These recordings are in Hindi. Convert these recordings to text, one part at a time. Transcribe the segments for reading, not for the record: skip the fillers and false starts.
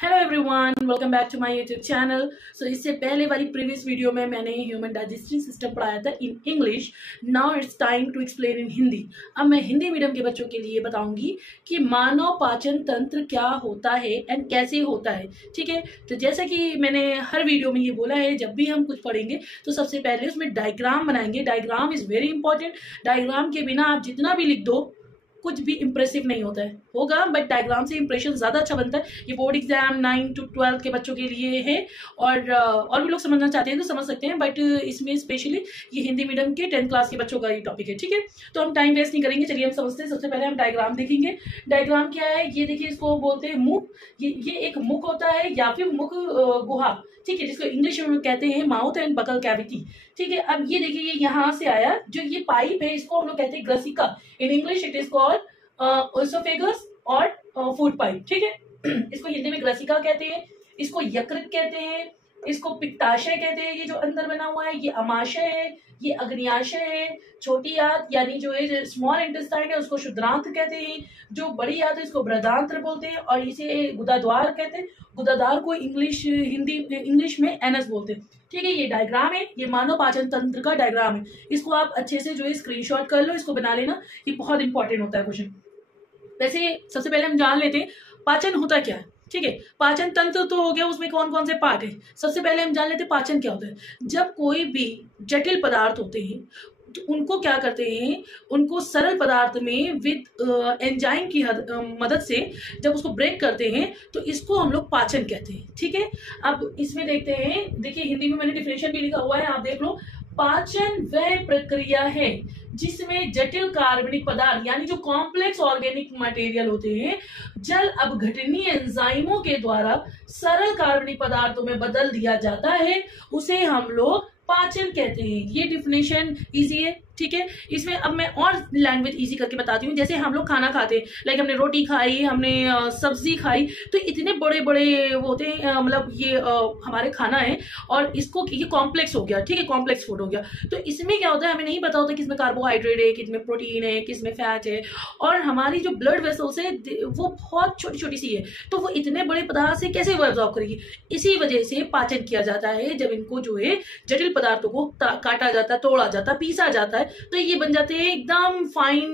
Hello everyone, welcome back to my YouTube channel. So इससे पहले वाली प्रीवियस वीडियो में मैंने ह्यूमन डाइजेस्टिव सिस्टम पढ़ाया था in English. Now it's time to explain in Hindi. अब मैं हिंदी मीडियम के बच्चों के लिए बताऊंगी कि मानव पाचन तंत्र क्या होता है एंड कैसे होता है। ठीक है, तो जैसा कि मैंने हर वीडियो में ये बोला है, जब भी हम कुछ पढ़ेंगे तो सबसे पहले उसमें डायग्राम बनाएंगे। Diagram is very important. Diagram के बिना आप जितना भी लिख दो कुछ भी इंप्रेसिव नहीं होता है, होगा बट डायग्राम से इंप्रेशन ज्यादा अच्छा बनता है। ये बोर्ड एग्जाम 9 to 12 के बच्चों के लिए है और भी लोग समझना चाहते हैं तो समझ सकते हैं, बट इसमें स्पेशली ये हिंदी मीडियम के 10th क्लास के बच्चों का ये टॉपिक है। ठीक है, तो हम टाइम वेस्ट नहीं करेंगे, चलिए हम समझते हैं। सबसे पहले हम डायग्राम देखेंगे। डायग्राम क्या है ये देखिए, इसको बोलते हैं मुख। ये एक मुख होता है या फिर मुख गुहा, ठीक है, जिसको इंग्लिश में कहते हैं माउथ एंड बकल कैविटी। ठीक है, अब ये देखिए, ये यहाँ से आया, जो ये पाइप है इसको हम लोग कहते हैं ग्रसिका। In English it is called oesophagus और फूड पाइप। ठीक है, इसको हिंदी में ग्रसिका कहते हैं, इसको यकृत कहते हैं, इसको पित्ताशय कहते हैं। ये जो अंदर बना हुआ है ये अमाशय है, ये अग्न्याशय है। छोटी आंत यानी जो है स्मॉल इंटेस्टाइन है उसको शुद्रांत कहते हैं। जो बड़ी आंत है इसको बृहदांत्र बोलते हैं और इसे गुदाद्वार कहते हैं। गुदाद्वार को इंग्लिश में एनस बोलते हैं। ठीक है, ये डायग्राम है, ये मानव पाचन तंत्र का डायग्राम है। इसको आप अच्छे से जो है स्क्रीनशॉट कर लो, इसको बना लेना, ये बहुत इंपॉर्टेंट होता है क्वेश्चन। वैसे सबसे पहले हम जान लेते हैं पाचन होता क्या है। ठीक है, पाचन तंत्र तो हो गया, उसमें कौन कौन से पार्ट है। सबसे पहले हम जान लेते हैं पाचन क्या होता है। जब कोई भी जटिल पदार्थ होते हैं तो उनको क्या करते हैं, उनको सरल पदार्थ में विद एंजाइम की मदद से जब उसको ब्रेक करते हैं तो इसको हम लोग पाचन कहते हैं। ठीक है, अब इसमें देखते हैं, देखिए हिंदी में मैंने डिफिनेशन भी लिखा हुआ है, आप देख लो। पाचन वह प्रक्रिया है जिसमें जटिल कार्बनिक पदार्थ यानी जो कॉम्प्लेक्स ऑर्गेनिक मटेरियल होते हैं जल अपघटनीय एंजाइमों के द्वारा सरल कार्बनिक पदार्थों में बदल दिया जाता है, उसे हम लोग पाचन कहते हैं। ये डिफिनेशन इजी है। ठीक है, इसमें अब मैं और लैंग्वेज इजी करके बताती हूँ। जैसे हम लोग खाना खाते हैं, लाइक हमने रोटी खाई, हमने सब्जी खाई, तो इतने बड़े बड़े वो होते हैं, मतलब ये हमारे खाना है और इसको ये कॉम्प्लेक्स हो गया। ठीक है, कॉम्प्लेक्स फूड हो गया। तो इसमें क्या होता है, हमें नहीं पता होता किसमें कार्बोहाइड्रेट है, किसमें प्रोटीन है, किसमें फैट है। और हमारी जो ब्लड वेसल्स है वो बहुत छोटी छोटी सी है, तो वो इतने बड़े पदार्थ से कैसे वो एब्जॉर्ब करेगी। इसी वजह से पाचन किया जाता है। जब इनको जो है जटिल पदार्थों को काटा जाता है, तोड़ा जाता है, पीसा जाता है, तो ये बन जाते हैं एकदम फाइन,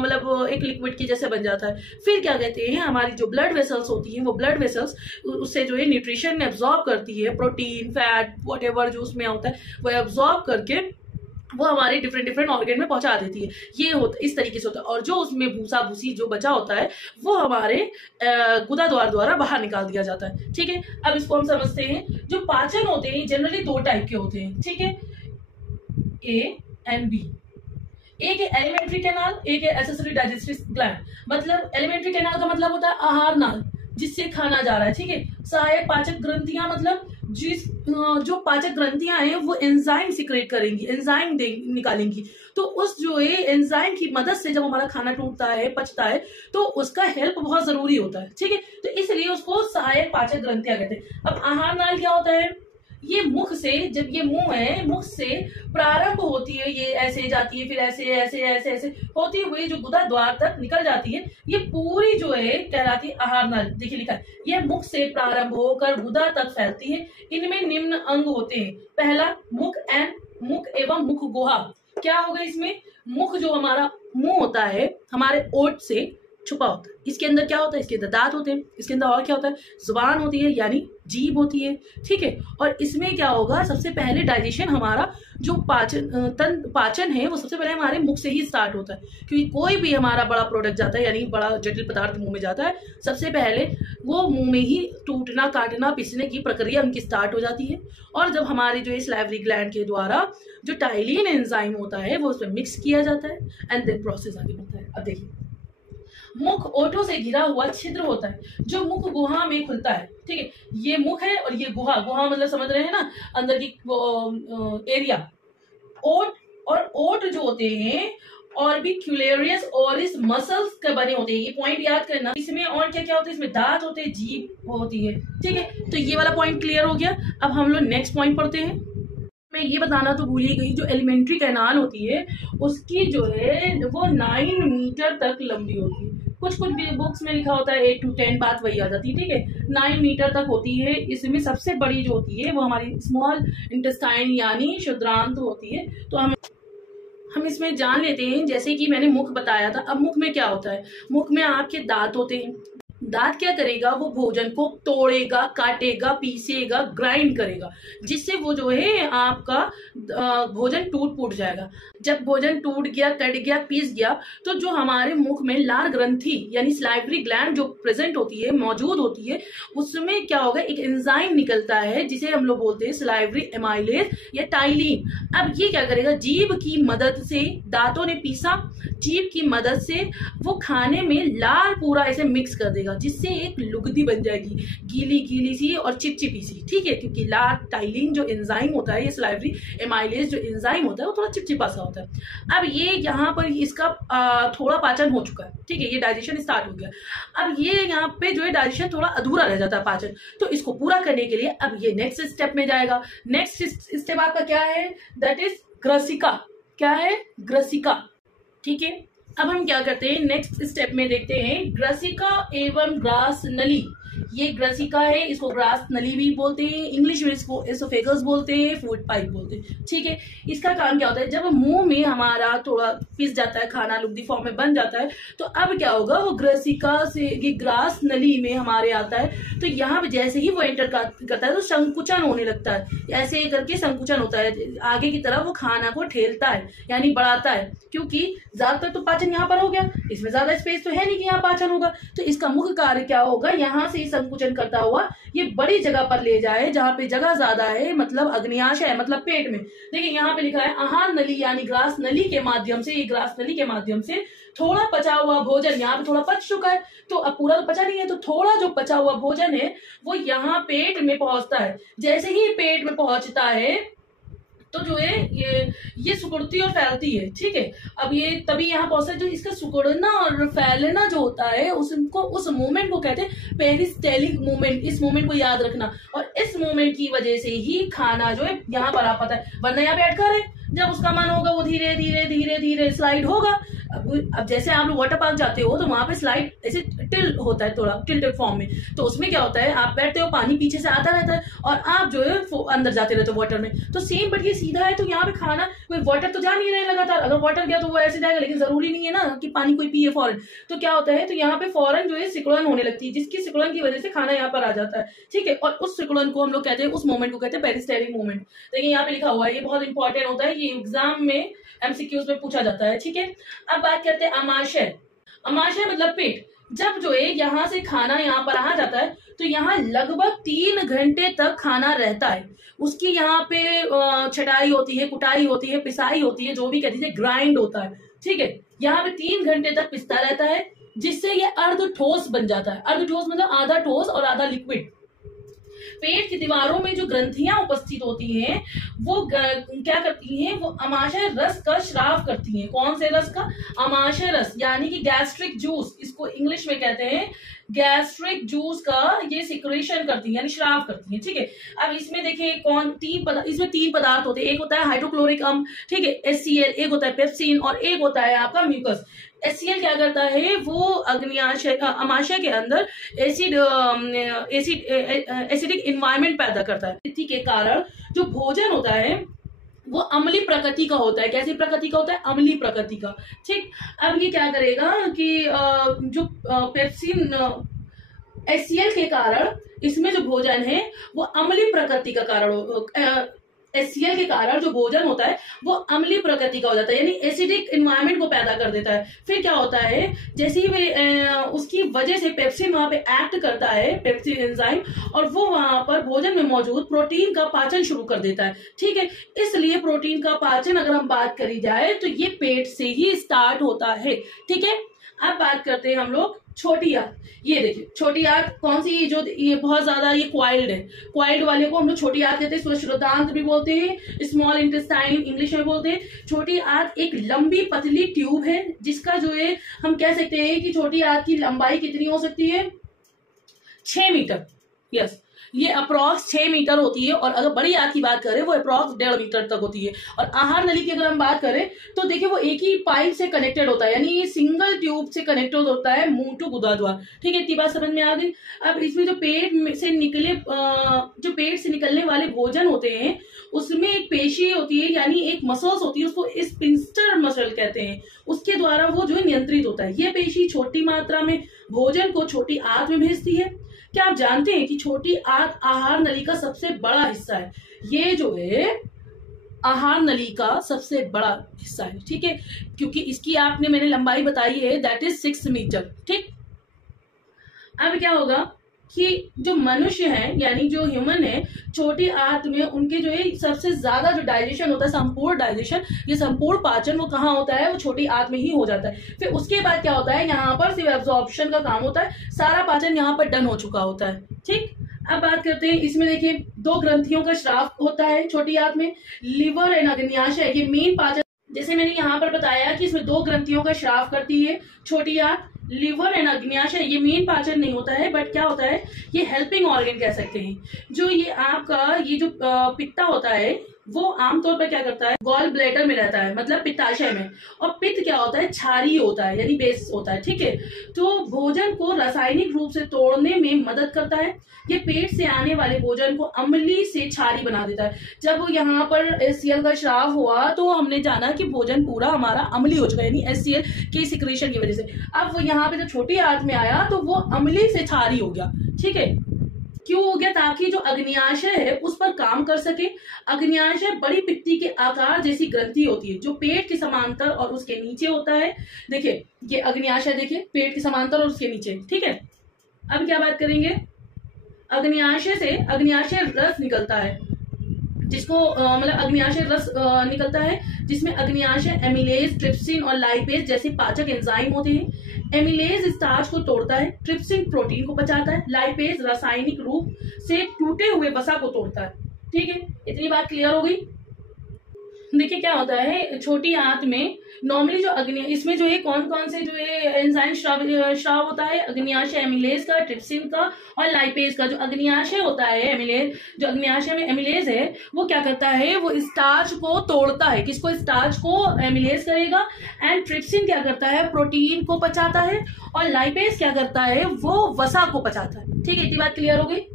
मतलब एक लिक्विड के जैसे बन जाता है। फिर क्या कहते हैं, हमारी जो ब्लड वेसल्स होती हैं वो ब्लड वेसल्स उससे जो है न्यूट्रिशन एब्जॉर्ब करती है, प्रोटीन फैट व्हाटएवर जो उसमें होता है वो एब्जॉर्ब करके वो हमारे डिफरेंट ऑर्गन में पहुंचा देती है। ये होता इस तरीके से होता है। और जो उसमें भूसा भूसी जो बचा होता है वो हमारे गुदाद्वार द्वारा बाहर निकाल दिया जाता है। ठीक है, अब इसको हम समझते हैं। जो पाचन होते हैं जनरली दो टाइप के होते हैं। ठीक है, ए एंड बी। एक है एलिमेंट्री कैनाल, एक है एक्सेसरी डाइजेस्टिव ग्लैंड। मतलब एलिमेंट्री कैनाल का मतलब होता है आहार नाल, जिससे खाना जा रहा है। ठीक है, सहायक पाचक ग्रंथियां, मतलब जो पाचक ग्रंथियां हैं वो एंजाइम सिक्रेट करेंगी, एंजाइम निकालेंगी। तो उस जो है एंजाइम की मदद से जब हमारा खाना टूटता है, पचता है, तो उसका हेल्प बहुत जरूरी होता है। ठीक है, तो इसलिए उसको सहायक पाचक ग्रंथियां कहते हैं। अब आहार नाल क्या होता है, ये मुख से, जब ये मुंह है, मुख से प्रारंभ होती है, ये ऐसे जाती है, फिर ऐसे ऐसे ऐसे ऐसे होती हुई जो गुदा द्वार तक निकल जाती है। ये पूरी जो है कहलाती है आहार नाल। देखिए लिखा है, ये मुख से प्रारंभ होकर गुदा तक फैलती है। इनमें निम्न अंग होते हैं। पहला मुख एवं मुख गुहा। क्या होगा इसमें, मुख जो हमारा मुंह होता है हमारे ओठ से छुपा होता है। इसके अंदर क्या होता है, इसके अंदर दांत होते हैं। इसके अंदर और क्या होता है, जुबान होती है यानी जीभ होती है। ठीक है, और इसमें क्या होगा, सबसे पहले डाइजेशन हमारा जो पाचन है वो सबसे पहले हमारे मुख से ही स्टार्ट होता है। क्योंकि कोई भी हमारा बड़ा प्रोडक्ट जाता है यानी बड़ा जटिल पदार्थ मुंह में जाता है, सबसे पहले वो मुंह में ही टूटना, काटना, पिसने की प्रक्रिया उनकी स्टार्ट हो जाती है। और जब हमारे जो सलाइवरी ग्लैंड के द्वारा जो टाइलिन एंजाइम होता है वो उसमें मिक्स किया जाता है एंड देन प्रोसेस आगे बढ़ता है। अब देखिए, मुख ओठों से घिरा हुआ छिद्र होता है जो मुख गुहा में खुलता है। ठीक है, ये मुख है और ये गुहा, गुहा मतलब समझ रहे हैं ना, अंदर की एरिया। ओठ और ओठ जो होते हैं ऑर्बिक्युलेरियस ओरिस मसल्स के बने होते हैं। ये पॉइंट याद करना। इसमें और क्या क्या होता है, इसमें दांत होते हैं, जीभ होती है। ठीक है, तो ये वाला पॉइंट क्लियर हो गया। अब हम लोग नेक्स्ट पॉइंट पढ़ते हैं। मैं ये बताना तो भूल ही गई, जो एलिमेंट्री कैनाल होती है उसकी जो है वो 9 मीटर तक लंबी होती है। कुछ कुछ बुक्स में लिखा होता है 8 to 10, बात वही आ जाती है, ठीक है। 9 मीटर तक होती है। इसमें सबसे बड़ी जो होती है वो हमारी स्मॉल इंटेस्टाइन यानी क्षुद्रांत होती है। तो हम इसमें जान लेते हैं, जैसे कि मैंने मुख बताया था। अब मुख में क्या होता है, मुख में आपके दांत होते हैं। दांत क्या करेगा, वो भोजन को तोड़ेगा, काटेगा, पीसेगा, ग्राइंड करेगा, जिससे वो जो है आपका भोजन टूट फूट जाएगा। जब भोजन टूट गया, कट गया, पीस गया, तो जो हमारे मुख में लार ग्रंथि यानी सलाइवरी ग्लैंड जो प्रेजेंट होती है, मौजूद होती है, उसमें क्या होगा, एक एंजाइम निकलता है जिसे हम लोग बोलते हैं सलाइवरी एमाइलेज या टाइलिन। अब ये क्या करेगा, जीभ की मदद से, दांतों ने पीसा, जीभ की मदद से वो खाने में लार पूरा ऐसे मिक्स कर देगा, जिससे एक लुगदी बन जाएगी, गीली गीली सी और चिपचिपी सी, ठीक है। क्योंकि लार टाइलिन जो एंजाइम होता है, ये सलाइवरी एमाइलेज जो एंजाइम होता है, वो थोड़ा चिपचिपा सा होता है। अब ये यहाँ पर इसका थोड़ा पाचन हो चुका है, ठीक है, ये डाइजेशन स्टार्ट हो गया। अब ये यहाँ पे जो है डाइजेशन थोड़ा अधूरा रह जाता है, पाचन, तो इसको पूरा करने के लिए अब ये नेक्स्ट स्टेप में जाएगा। नेक्स्ट स्टेप आपका क्या है, दैट इज ग्रसिका। क्या है, ग्रसिका, ठीक है। अब हम क्या करते हैं, नेक्स्ट स्टेप में देखते हैं ग्रसिका एवं ग्रास नली। ये ग्रसिका है, इसको ग्रास नली भी बोलते हैं, इंग्लिश में इसको एसोफेगस बोलते हैं, फूड पाइप बोलते हैं, ठीक है। इसका काम क्या होता है, जब मुंह में हमारा थोड़ा पिस जाता है, खाना लुगदी फॉर्म में बन जाता है, तो अब क्या होगा, वो ग्रसिका से ये ग्रास नली में हमारे आता है। तो यहाँ पे जैसे ही वो एंटर करता है तो संकुचन होने लगता है, ऐसे करके संकुचन होता है, आगे की तरफ वो खाना को ठेलता है यानी बढ़ाता है, क्योंकि ज्यादातर तो पाचन यहाँ पर हो गया, इसमें ज्यादा स्पेस तो है नहीं कि यहाँ पाचन होगा। तो इसका मुख्य कार्य क्या होगा, यहाँ से संकुचन करता हुआ ये बड़ी जगह पर ले जाए, जहां पे जगह ज्यादा है, मतलब अग्न्याशय है, मतलब पेट में। देखिए यहाँ पे लिखा है आहार नली यानी ग्रास नली के माध्यम से, ये ग्रास नली के माध्यम से थोड़ा पचा हुआ भोजन, यहाँ पे थोड़ा पच चुका है, तो अब पूरा तो पचा नहीं है, तो थोड़ा जो पचा हुआ भोजन है वो यहाँ पेट में पहुंचता है। जैसे ही पेट में पहुंचता है तो जो है ये सिकुड़ती और फैलती है, ठीक है। अब ये तभी यहाँ पहुंचता है, जो इसका सिकुड़ना और फैलना जो होता है उसको, उस मूवमेंट को कहते हैं पेरिस्टेलिक मूवमेंट। इस मूवमेंट को याद रखना, और इस मूवमेंट की वजह से ही खाना जो है यहाँ पर आ पाता है, वरना यहाँ पे अटका रहे, जब उसका मन होगा वो धीरे धीरे धीरे धीरे स्लाइड होगा। अब जैसे आप लोग वाटर पार्क जाते हो तो वहां पे स्लाइड ऐसे टिल होता है, थोड़ा टिल्टेड फॉर्म में, तो उसमें क्या होता है, आप बैठते हो, पानी पीछे से आता रहता है और आप जो है अंदर जाते रहते हो वाटर में, तो सेम बट ये सीधा है। तो यहाँ पे खाना, कोई वाटर तो जा नहीं रहे लगातार, अगर वाटर गया तो वो ऐसे जाएगा, लेकिन जरूरी नहीं है ना कि पानी कोई पिए फौरन। तो क्या होता है, तो यहाँ पे फौरन जो है सिकुड़न होने लगती है, जिसकी सिकुड़न की वजह से खाना यहाँ पर आ जाता है, ठीक है। और उस सिकुड़न को हम लोग कहते हैं, उस मोमेंट को कहते हैं पेरिस्टेलिक मूवमेंट। देखिए यहाँ पे लिखा हुआ है, ये बहुत इंपॉर्टेंट होता है, ये एग्जाम में एमसीक्यूज में पूछा जाता है, ठीक है। अब बात करते हैं अमाशय। अमाशय मतलब पेट। जब जो है यहाँ से खाना यहाँ पर आ जाता है तो यहाँ लगभग 3 घंटे तक खाना रहता है। उसकी यहाँ पे छटाई होती है, कुटाई होती है, पिसाई होती है, जो भी कहती है, ग्राइंड होता है, ठीक है। यहाँ पे 3 घंटे तक पिसता रहता है, जिससे ये अर्ध ठोस बन जाता है। अर्ध ठोस मतलब आधा ठोस और आधा लिक्विड। पेट की दीवारों में जो ग्रंथियां उपस्थित होती हैं वो क्या करती हैं, वो अमाशय रस का स्राव करती हैं। कौन से रस का, अमाशय रस, यानी कि गैस्ट्रिक जूस, इसको इंग्लिश में कहते हैं गैस्ट्रिक जूस का ये सिक्रेशन करती है, यानी श्राव करती है, ठीक है। अब इसमें देखिए इसमें 3 पदार्थ होते हैं, एक होता है हाइड्रोक्लोरिक अम्ल, ठीक है, HCl, एक होता है पेप्सिन और एक होता है आपका म्यूकस। HCl क्या करता है, वो अग्न्याशय अमाशय के अंदर एसिडिक इन्वायरमेंट पैदा करता है। इसी के कारण जो भोजन होता है वो अम्लीय प्रकृति का होता है। कैसी प्रकृति का होता है, अम्लीय प्रकृति का, ठीक। अब ये क्या करेगा कि जो पेप्सिन HCl के कारण इसमें जो भोजन है वो अम्लीय प्रकृति का कारण, HCl के कारण जो भोजन होता है वो अम्लीय प्रकृति का हो जाता है, यानी एसिडिक एनवायरनमेंट को पैदा कर देता है। फिर क्या होता है, जैसे ही उसकी वजह से पेप्सिन वहां पे एक्ट करता है, पेप्सिन एंजाइम, और वो वहां पर भोजन में मौजूद प्रोटीन का पाचन शुरू कर देता है, ठीक है। इसलिए प्रोटीन का पाचन अगर हम बात करी जाए तो ये पेट से ही स्टार्ट होता है, ठीक है। अब बात करते हैं हम लोग छोटी आंत। ये देखिए छोटी आंत कौन सी, जो ये बहुत ज्यादा ये क्वाइल्ड है, क्वाइल्ड वाले को हम लोग छोटी आंत कहते हैं, श्रोतांत भी बोलते हैं, स्मॉल इंटेस्टाइन इंग्लिश में बोलते हैं। छोटी आंत एक लंबी पतली ट्यूब है, जिसका जो है हम कह सकते हैं कि छोटी आंत की लंबाई कितनी हो सकती है, 6 मीटर, यस। ये अप्रॉक्स 6 मीटर होती है, और अगर बड़ी आंत की बात करें वो अप्रॉक्स 1.5 मीटर तक होती है। और आहार नली की अगर हम बात करें तो देखिए वो एक ही पाइप से कनेक्टेड होता है, यानी ये सिंगल ट्यूब से कनेक्टेड होता है मुंह टू गुदा द्वार। ठीक है, इतनी बात समझ में आ गई। अब इसमें जो पेट से निकलने वाले भोजन होते हैं उसमें एक पेशी होती है, यानी एक मसल्स होती है, उसको स्पिंस्टर मसल कहते हैं, उसके द्वारा वो जो है नियंत्रित होता है। ये पेशी छोटी मात्रा में भोजन को छोटी आंत में भेजती है। क्या आप जानते हैं कि छोटी आंत आहार नली का सबसे बड़ा हिस्सा है? ये जो है आहार नली का सबसे बड़ा हिस्सा है। ठीक है, क्योंकि इसकी मैंने लंबाई बताई है, दैट इज 6 मीटर। ठीक, अब क्या होगा कि जो मनुष्य है यानी जो ह्यूमन है, छोटी आंत में उनके जो है सबसे ज्यादा जो डाइजेशन होता है, संपूर्ण डाइजेशन, ये संपूर्ण पाचन वो कहाँ होता है? वो छोटी आंत में ही हो जाता है। फिर उसके बाद क्या होता है, यहाँ पर सिर्फ एब्जॉर्प्शन का काम होता है, सारा पाचन यहाँ पर डन हो चुका होता है। ठीक, अब बात करते हैं इसमें। देखिए 2 ग्रंथियों का स्राव होता है छोटी आंत में, लिवर एंड अग्न्याशय, ये मेन पाचन। जैसे मैंने यहाँ पर बताया कि इसमें 2 ग्रंथियों का स्राव करती है छोटी आंत, लिवर एंड अग्न्याशय, ये मेन पाचन नहीं होता है, बट क्या होता है, ये हेल्पिंग ऑर्गन कह सकते हैं। जो ये आपका ये जो पित्ता होता है वो आमतौर पर क्या करता है, गॉल ब्लैडर में रहता है, मतलब पित्ताशय में। और पित्त क्या होता है, क्षारीय होता है, यानी बेस होता है। ठीक है, तो भोजन को रासायनिक रूप से तोड़ने में मदद करता है। ये पेट से आने वाले भोजन को अम्लीय से क्षारीय बना देता है। जब यहाँ पर HCl का स्राव हुआ तो हमने जाना कि भोजन पूरा हमारा अम्लीय हो चुका है, यानी HCl की सिक्रेशन की वजह से। अब वो यहाँ पे जो छोटी आंत में आया तो वो अम्लीय से क्षारीय हो गया। ठीक है, क्यों हो गया? ताकि जो अग्न्याशय है उस पर काम कर सके। अग्न्याशय बड़ी पित्ती के आकार जैसी ग्रंथि होती है जो पेट के समांतर और उसके नीचे होता है। देखिए ये अग्न्याशय, देखिए पेट के समांतर और उसके नीचे। ठीक है, अब क्या बात करेंगे, अग्न्याशय से अग्न्याशय रस निकलता है, जिसको मतलब अग्न्याशय रस निकलता है, जिसमें अग्न्याशय एमिलेज, ट्रिप्सिन और लाइपेज जैसे पाचक एंजाइम होते हैं। एमिलेज स्टार्च को तोड़ता है, ट्रिप्सिन प्रोटीन को पचाता है, लाइपेज रासायनिक रूप से टूटे हुए वसा को तोड़ता है। ठीक है, इतनी बात क्लियर हो गई। देखिए क्या होता है छोटी आंत में नॉर्मली जो इसमें जो है कौन कौन से जो है एंजाइम स्राव होता है, अग्न्याशय एमिलेज का, ट्रिप्सिन का और लाइपेज का। जो अग्न्याशय होता है एमिलेज, जो अग्न्याशय में एमिलेज है वो क्या करता है, वो स्टार्च को तोड़ता है। किसको? स्टार्च को एमिलेज करेगा। एंड ट्रिप्सिन क्या करता है, प्रोटीन को पचाता है। और लाइपेज क्या करता है, वो वसा को पचाता है। ठीक है, इतनी बात क्लियर हो गई।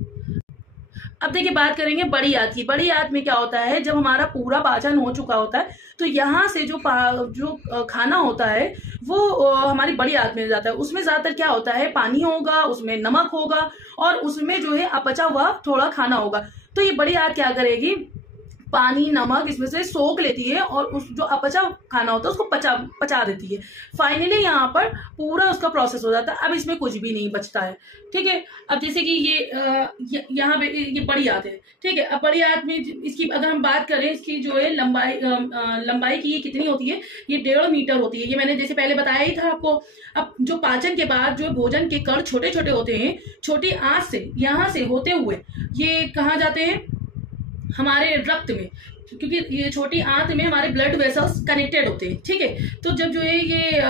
अब देखिए बात करेंगे बड़ी आंत की। बड़ी आंत में क्या होता है, जब हमारा पूरा पाचन हो चुका होता है तो यहाँ से जो खाना होता है वो हमारी बड़ी आंत में जाता है। उसमें ज्यादातर क्या होता है, पानी होगा, उसमें नमक होगा और उसमें जो है अपचा हुआ थोड़ा खाना होगा। तो ये बड़ी आंत क्या करेगी, पानी नमक इसमें से सोख लेती है और उस जो अपचा खाना होता है उसको पचा देती है। फाइनली यहाँ पर पूरा उसका प्रोसेस हो जाता है। अब इसमें कुछ भी नहीं बचता है। ठीक है, अब जैसे कि यहाँ पे ये बड़ी आंत है। ठीक है, अब बड़ी आंत में इसकी अगर हम बात करें, इसकी जो है लंबाई की ये कितनी होती है, ये 1.5 मीटर होती है। ये मैंने जैसे पहले बताया ही था आपको। अब जो पाचन के बाद जो भोजन के कण छोटे छोटे होते हैं, छोटी आंत से यहाँ से होते हुए ये कहाँ जाते हैं, हमारे रक्त में, क्योंकि ये छोटी आंत में हमारे ब्लड वेसल्स कनेक्टेड होते हैं। ठीक है, तो जब जो है ये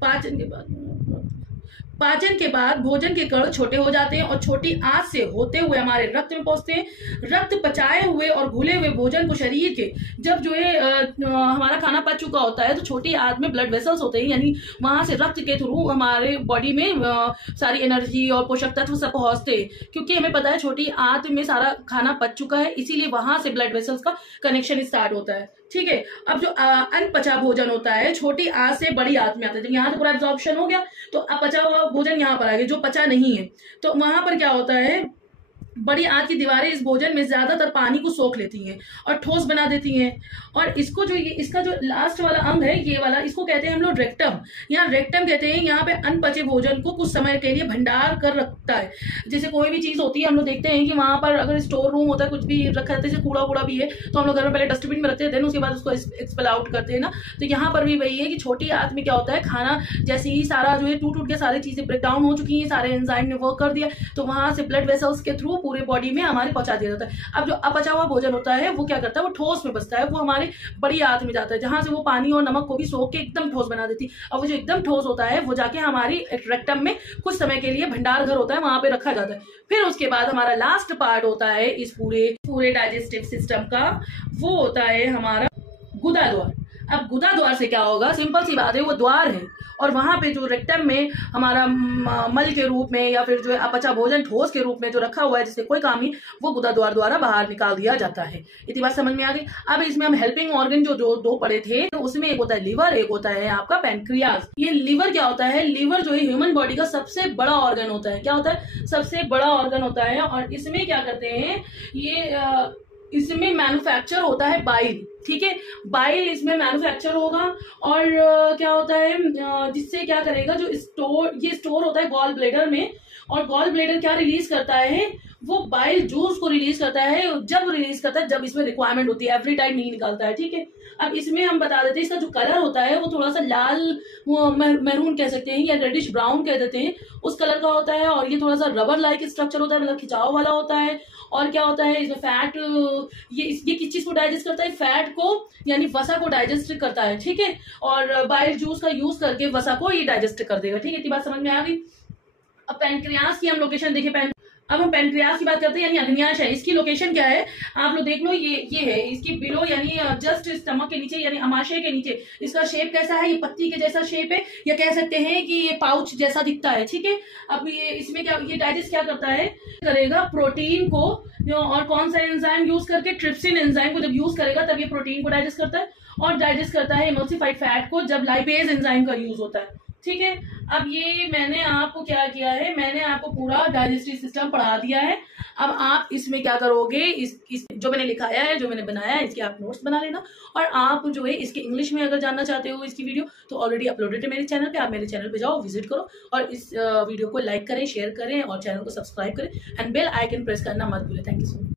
पाचन के बाद भोजन के कण छोटे हो जाते हैं और छोटी आंत से होते हुए हमारे रक्त में पहुंचते हैं। रक्त पचाए हुए और घुले हुए भोजन को शरीर के जब जो है हमारा खाना पच चुका होता है तो छोटी आंत में ब्लड वेसल्स होते हैं, यानी वहां से रक्त के थ्रू हमारे बॉडी में सारी एनर्जी और पोषक तत्व सब पहुंचते हैं। क्योंकि हमें पता है छोटी आंत में सारा खाना पच चुका है, इसीलिए वहां से ब्लड वेसल्स का कनेक्शन स्टार्ट होता है। ठीक है, अब जो अनपचा भोजन होता है छोटी आंत से बड़ी आंत में आता है। जब यहाँ तो पूरा एब्जॉर्प्शन हो गया तो अपचा हुआ भोजन यहाँ पर आ गया, जो पचा नहीं है, तो वहां पर क्या होता है, बड़ी आंत की दीवारें इस भोजन में ज्यादातर पानी को सोख लेती हैं और ठोस बना देती हैं। और इसको जो इसका जो लास्ट वाला अंग है ये वाला, इसको कहते हैं हम लोग रेक्टम। यहाँ रेक्टम कहते हैं, यहाँ पे अनपचे भोजन को कुछ समय के लिए भंडार कर रखता है। जैसे कोई भी चीज होती है हम लोग देखते हैं कि वहां पर अगर स्टोर रूम होता है, कुछ भी रखा रहता है, जैसे कूड़ा वूड़ा भी है तो हम लोग घर में पहले डस्टबिन में रखते हैं, उसके बाद उसको एक्सपेल आउट करते हैं ना। तो यहाँ पर भी वही है कि छोटी आंत में क्या होता है, खाना जैसे ही सारा जो है टूट के सारी चीजें ब्रेक डाउन हो चुकी है, सारे एंजाइम ने वर्क कर दिया, तो वहां से ब्लड वेसल्स के थ्रू पूरे बॉडी में हमारे पहुंचा दिया जाता है। अब जो अपचा हुआ भोजन होता है वो क्या करता है, वो ठोस में बसता है, वो हमारे बड़ी आंत में जाता है, जहां से वो पानी और नमक को भी सोख के एकदम ठोस बना देती है। अब वो जो एकदम ठोस होता है वो जाके हमारी रेक्टम में कुछ समय के लिए भंडार घर होता है, वहां पे रखा जाता है। फिर उसके बाद हमारा लास्ट पार्ट होता है इस पूरे डाइजेस्टिव सिस्टम का, वो होता है हमारा गुदा द्वार। अब गुदा द्वार से क्या होगा, सिंपल सी बात है, वो द्वार है और वहां पे जो रेक्टम में हमारा मल के रूप में या फिर जो है अपचा भोजन ठोस के रूप में जो रखा हुआ है जिससे कोई काम नहीं, वो गुदा द्वार द्वारा बाहर निकाल दिया जाता है। इतनी बात समझ में आ गई। अब इसमें हम हेल्पिंग ऑर्गन जो दो पढ़े थे, तो उसमें एक होता है लिवर, एक होता है आपका पैनक्रियाज। ये लिवर क्या होता है, लिवर जो है ह्यूमन बॉडी का सबसे बड़ा ऑर्गन होता है। क्या होता है, सबसे बड़ा ऑर्गन होता है। और इसमें क्या करते हैं, ये इसमें मैन्युफैक्चर होता है बाइल, ठीक है, बाइल इसमें मैन्युफैक्चर होगा। और क्या होता है, जिससे क्या करेगा, जो ये स्टोर होता है गॉल ब्लेडर में, और गॉल ब्लेडर क्या रिलीज करता है, वो बाइल जूस को रिलीज करता है। जब रिलीज करता है, जब इसमें रिक्वायरमेंट होती है, एवरी टाइम नहीं निकालता है, ठीक है। अब इसमें हम बता देते हैं, इसका जो कलर होता है वो थोड़ा सा लाल मैरून कह सकते हैं या रेडिश ब्राउन कह देते हैं, उस कलर का होता है। और ये थोड़ा सा रबर लाइक स्ट्रक्चर होता है, मतलब खिंचाव वाला होता है। और क्या होता है इसमें फैट, ये किस चीज को डाइजेस्ट करता है, फैट को यानी वसा को डाइजेस्ट करता है, ठीक है। और बाइल जूस का यूज करके वसा को ये डाइजेस्ट कर देगा, ठीक है। इतनी बात समझ में आ गई। अब पैनक्रियास की हम लोकेशन देखिए, अब हम पैनक्रियास की बात करते हैं, यानी अग्न्याशय है। इसकी लोकेशन क्या है, आप लोग देख लो, ये है इसकी बिलो, यानी जस्ट स्टमक के नीचे, यानी अमाशय के नीचे। इसका शेप कैसा है, ये पत्ती के जैसा शेप है, या कह सकते हैं कि ये पाउच जैसा दिखता है, ठीक है। अब ये इसमें क्या, ये डाइजेस्ट क्या करता है, करेगा प्रोटीन को, और कौन सा एंजाइम यूज करके, ट्रिप्सिन एंजाइम को जब यूज करेगा तब ये प्रोटीन को डाइजेस्ट करता है। और डाइजेस्ट करता है इमल्सिफाइड फैट को जब लाइपेज एंजाइम का यूज होता है, ठीक है। अब ये मैंने आपको क्या किया है, मैंने आपको पूरा डाइजेस्टिव सिस्टम पढ़ा दिया है। अब आप इसमें क्या करोगे, इस जो मैंने लिखाया है, जो मैंने बनाया है, इसके आप नोट्स बना लेना। और आप जो है इसके इंग्लिश में अगर जानना चाहते हो इसकी वीडियो, तो ऑलरेडी अपलोडेड है मेरे चैनल पे, आप मेरे चैनल पे जाओ, विजिट करो और इस वीडियो को लाइक करें, शेयर करें और चैनल को सब्सक्राइब करें एंड बेल आइकन प्रेस करना मत भूलें। Thank you so much.